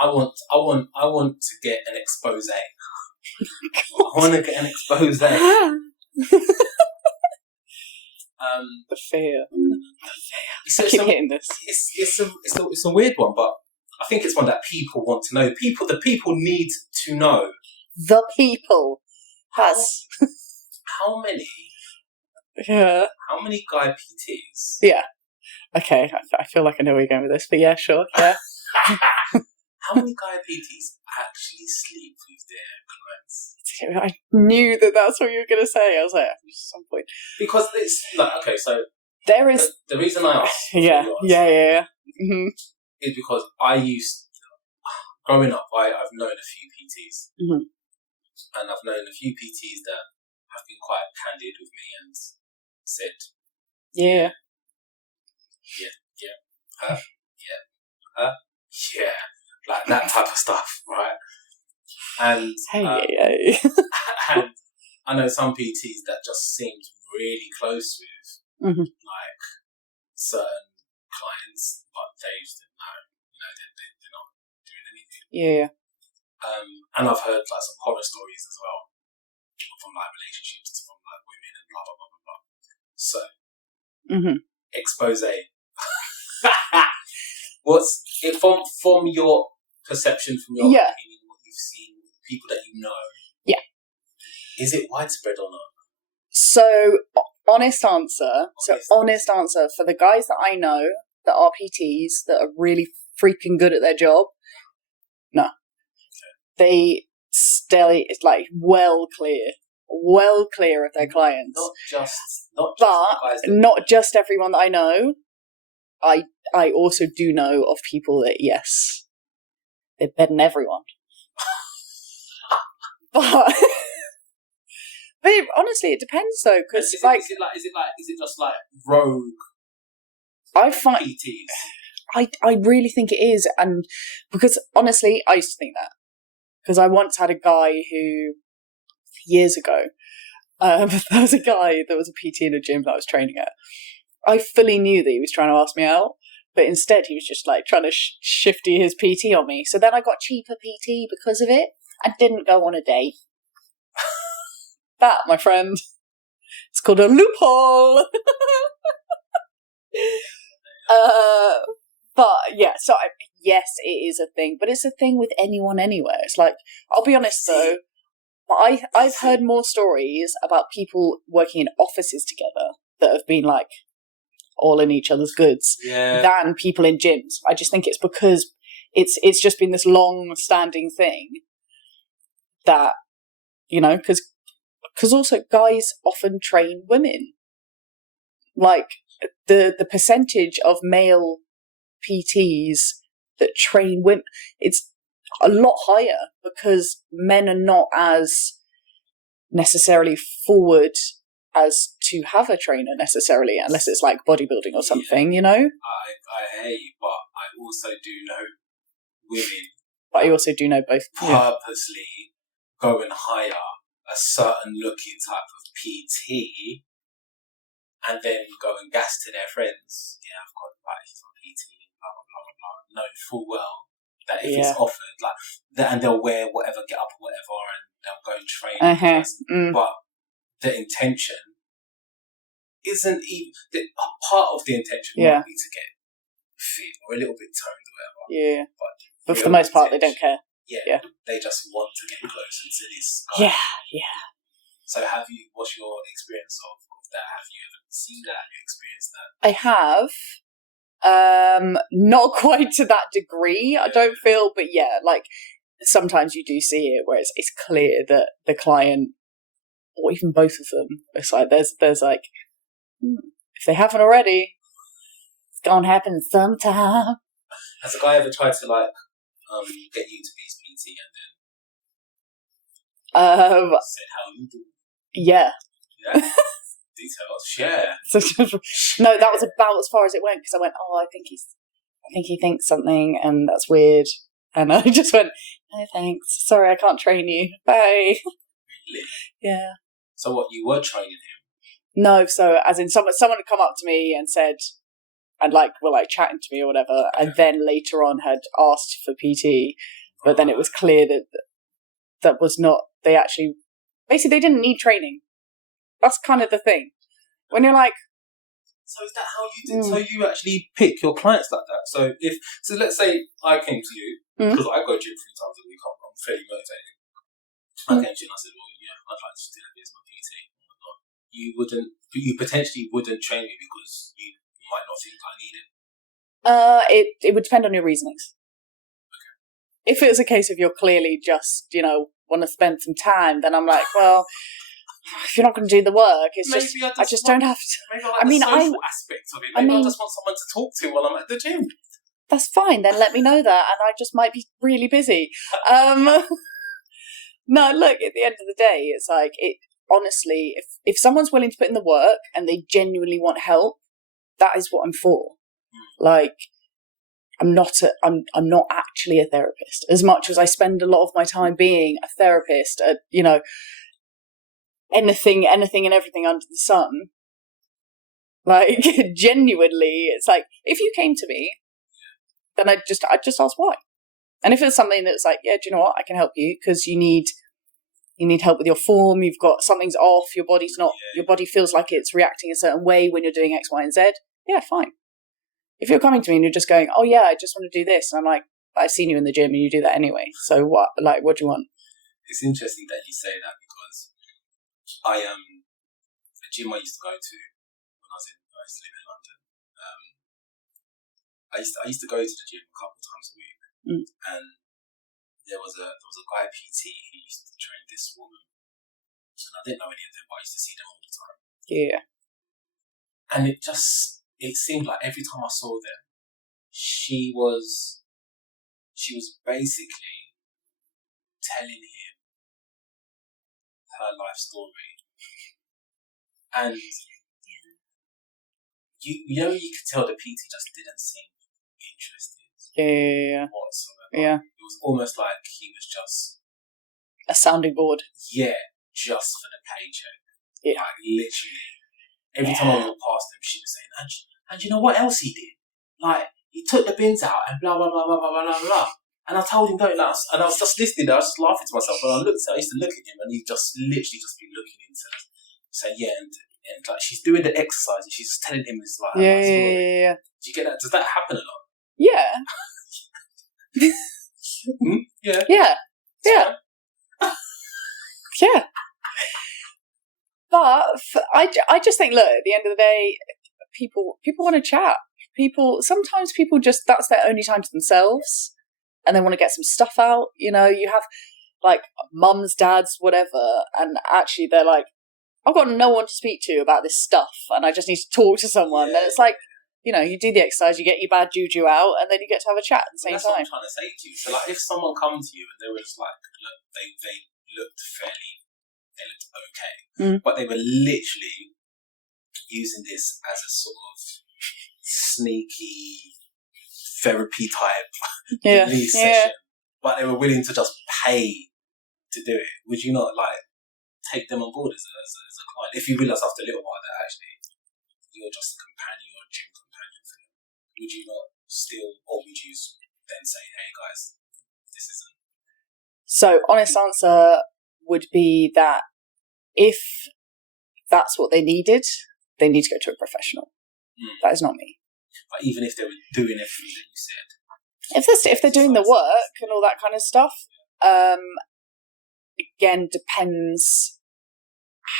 I want to get an expose. I want to get an expose. The fear. I keep hitting this. It's a weird one, but I think it's one that people want to know. The people need to know. The people. How many? Yeah. How many guy PTs? Yeah. Okay, I feel like I know where you're going with this, but yeah, sure, yeah. How many guy PTs actually sleep with their clients? I knew that's what you were going to say. I was like, at some point. Because it's like, okay, so there is the reason I asked. Yeah. Mm-hmm. Is because growing up, I've known a few PTs. Mm-hmm. And I've known a few PTs that have been quite candid with me and said, yeah, like that type of stuff, right? And and I know some PTs that just seemed really close with like certain clients, but they just didn't know, they're not doing anything. Yeah. And I've heard like some horror stories as well from like relationships from like women and blah blah blah blah blah. So, expose. What's it from your perception, from your opinion, what you've seen, people that you know? Yeah. Is it widespread or not? So, honest answer for the guys that I know that are PTs that are really freaking good at their job. No. Okay. They stay like well clear of their clients. Not just everyone that I know. I also do know of people that, yes, they're better than everyone. But honestly, it depends though, because is it just like rogue? I find PTs. I really think it is, and because honestly, I used to think that because I once had a guy who years ago, there was a guy that was a PT in a gym that I was training at. I fully knew that he was trying to ask me out, but instead he was just like trying to shifty his PT on me. So then I got cheaper PT because of it. I didn't go on a date. That, my friend, it's called a loophole. But yeah, so yes, it is a thing, but it's a thing with anyone anywhere. It's like, I'll be honest though, I've heard more stories about people working in offices together that have been like all in each other's goods than people in gyms. I just think it's because it's just been this long-standing thing that, because also guys often train women. Like the percentage of male PTs that train women, it's a lot higher because men are not as necessarily forward as to have a trainer necessarily, unless it's like bodybuilding or something, I hear you, but I also do know women. But I also do know both. Purposely go and hire a certain looking type of PT and then go and gas to their friends. Yeah, I've got he's on PT, blah blah blah blah blah. Knowing full well that if it's offered, and they'll wear whatever, get up or whatever, and they'll go and train. But the intention isn't even part of the intention might be to get fit or a little bit toned or whatever. Yeah, but for the most part, they don't care. Yeah, they just want to get closer to this guy. Yeah. So, what's your experience of that? Have you ever seen that? Have you experienced that? I have. Not quite to that degree, I don't feel, but like sometimes you do see it where it's clear that the client, or even both of them, it's like there's like, if they haven't already, it's gonna happen sometime. Has a guy ever tried to get you to be his PT and then said how you do? Yeah. Details, share. No, that was about as far as it went, because I went, I think he thinks something, and that's weird. And I just went, no thanks, sorry, I can't train you, bye. Really? Yeah. So what, you were training him? No, so as in someone had come up to me and said, and like were like chatting to me or whatever, and then later on had asked for PT, but then it was clear that that was not. They actually basically they didn't need training. That's kind of the thing. When you're like, so is that how you do? So you actually pick your clients like that. So let's say I came to you because I go gym 3 times a week. I'm fairly motivated. I came to you and I said, well, yeah, I'd like to do that as my PT and whatnot. You potentially wouldn't train me because you might not think I need it. It would depend on your reasonings. Okay. If it was a case of you're clearly just, want to spend some time, then I'm like, well, if you're not going to do the work, it's I just don't have to. Maybe the social aspect of it. Maybe I just want someone to talk to while I'm at the gym. That's fine. Then let me know that, and I just might be really busy. No, look. At the end of the day, it's like honestly, if someone's willing to put in the work and they genuinely want help, that is what I'm for. Like, I'm not actually a therapist. As much as I spend a lot of my time being a therapist, anything and everything under the sun. Like, genuinely, it's like, if you came to me, then I'd just ask why. And if it's something that's like, yeah, do you know what, I can help you because you need help with your form, you've got something's off, your body feels like it's reacting a certain way when you're doing X, Y, and Z, yeah, fine. If you're coming to me and you're just going, oh yeah, I just want to do this, and I'm like, I've seen you in the gym and you do that anyway, so what do you want? It's interesting that you say that because the gym I used to go to when I used to live in London, I used to go to the gym a couple of times a week, and there was a guy PT who used to train this woman, and I didn't know any of them, but I used to see them all the time. Yeah, and it seemed like every time I saw them, she was basically telling him her life story, and you could tell the PT just didn't seem interested. Yeah. Whatsoever. Yeah. It was almost like he was just a sounding board. Yeah, just for the paycheck. Yeah. Like literally, every time I walked past him, she was saying, "And you know what else he did? Like he took the bins out and blah blah blah blah blah blah blah." And I told him, don't. And I was just listening there. I was just laughing to myself. And I used to look at him, and he'd just literally just be looking into, say, yeah, and like she's doing the exercise, and she's just telling him this like, yeah. Do you get that? Does that happen a lot? Yeah. Yeah. Yeah. Yeah. Yeah. But I just think, look, at the end of the day, people want to chat. Sometimes people just, that's their only time to themselves, and they want to get some stuff out. You know, you have like mums, dads, whatever, and actually they're like, I've got no one to speak to about this stuff, and I just need to talk to someone. Yeah. Then it's like, you know, you do the exercise, you get your bad juju out, and then you get to have a chat at the same that's time. That's what I'm trying to say to you. So, like, if someone comes to you and they were just like, look, they looked okay, but they were literally using this as a sort of sneaky therapy type release session, but they were willing to just pay to do it. Would you not like take them on board as a client if you realise after a little while that actually you're just a companion, you're a gym companion for them? Would you not still, or would you then say, hey guys, this isn't? So, honest answer would be that if that's what they needed, they need to go to a professional. That is not me. But even if they were doing everything that you said, if they're doing the work and all that kind of stuff, again, depends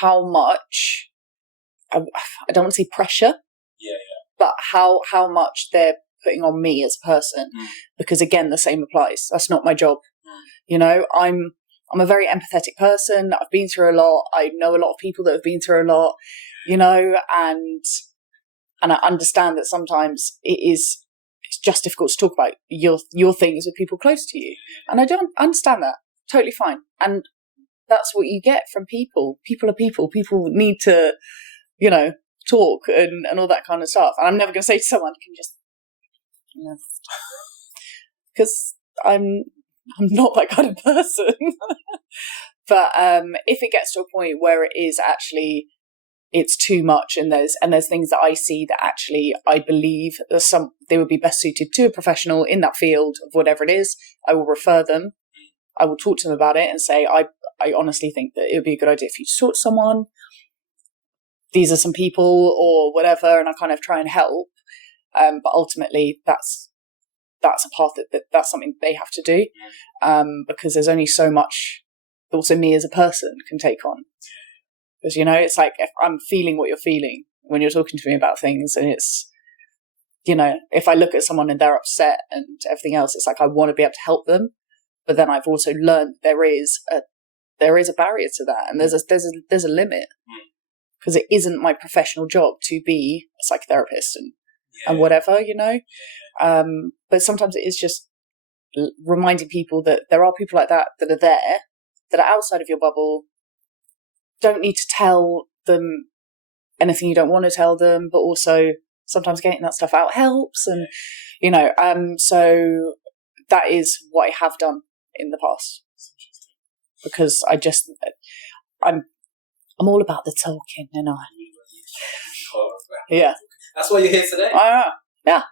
how much. I don't want to say pressure. Yeah. But how much they're putting on me as a person, because again, the same applies. That's not my job. You know, I'm a very empathetic person. I've been through a lot. I know a lot of people that have been through a lot. You know, and I understand that sometimes it's just difficult to talk about your things with people close to you, and I don't understand that. Totally fine, and that's what you get from people. People are people. People need to, you know, talk and all that kind of stuff. And I'm never going to say to someone, can you just, you know, because I'm not that kind of person. But if it gets to a point where it is actually it's too much, and there's things that I see that actually I believe they would be best suited to a professional in that field of whatever it is. I will refer them. I will talk to them about it and say, I honestly think that it would be a good idea for you to talk to someone. These are some people or whatever, and I kind of try and help. But ultimately, that's a path that's something they have to do, because there's only so much also me as a person can take on. Because, you know, it's like if I'm feeling what you're feeling when you're talking to me about things, and it's, you know, if I look at someone and they're upset and everything else, it's like I want to be able to help them. But then I've also learned there is a barrier to that, and there's a limit, because it isn't my professional job to be a psychotherapist and whatever, you know. But sometimes it is just reminding people that there are people like that are there, that are outside of your bubble. Don't need to tell them anything you don't want to tell them, but also sometimes getting that stuff out helps, and you know. So that is what I have done in the past, because I'm all about the talking, and yeah. That's why you're here today. Yeah.